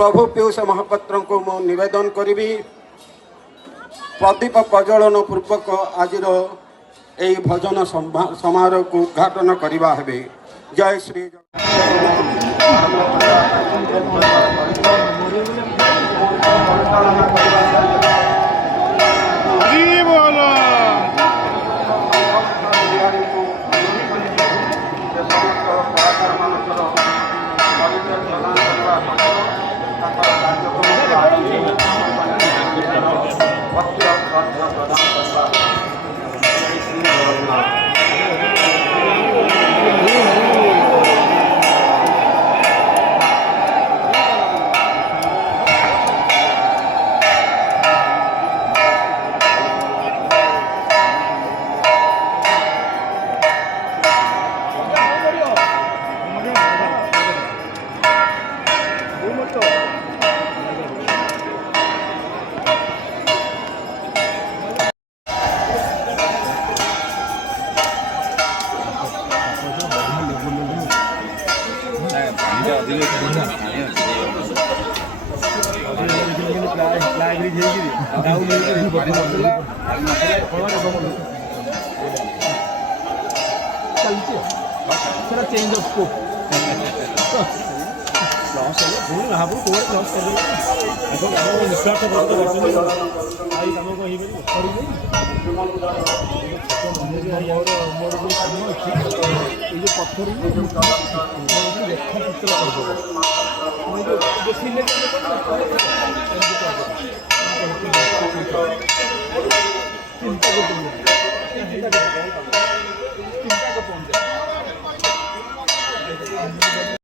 प्रभु पीयूष महापात्र को मु निवेदन करी प्रदीप प्रज्वलन पूर्वक आज यही भजन समारोह को उद्घाटन करवा है। जय Shri change of scope loss है पूरी यहाँ पर कोई लॉस कर देगा ऐसा काम को निष्कासित करते हैं आई कामों को ही करी और मोड़ को काम अच्छी ये जो पत्थर है जो रेखा चित्र कर दो मैं जो सीने के चिंता करते हैं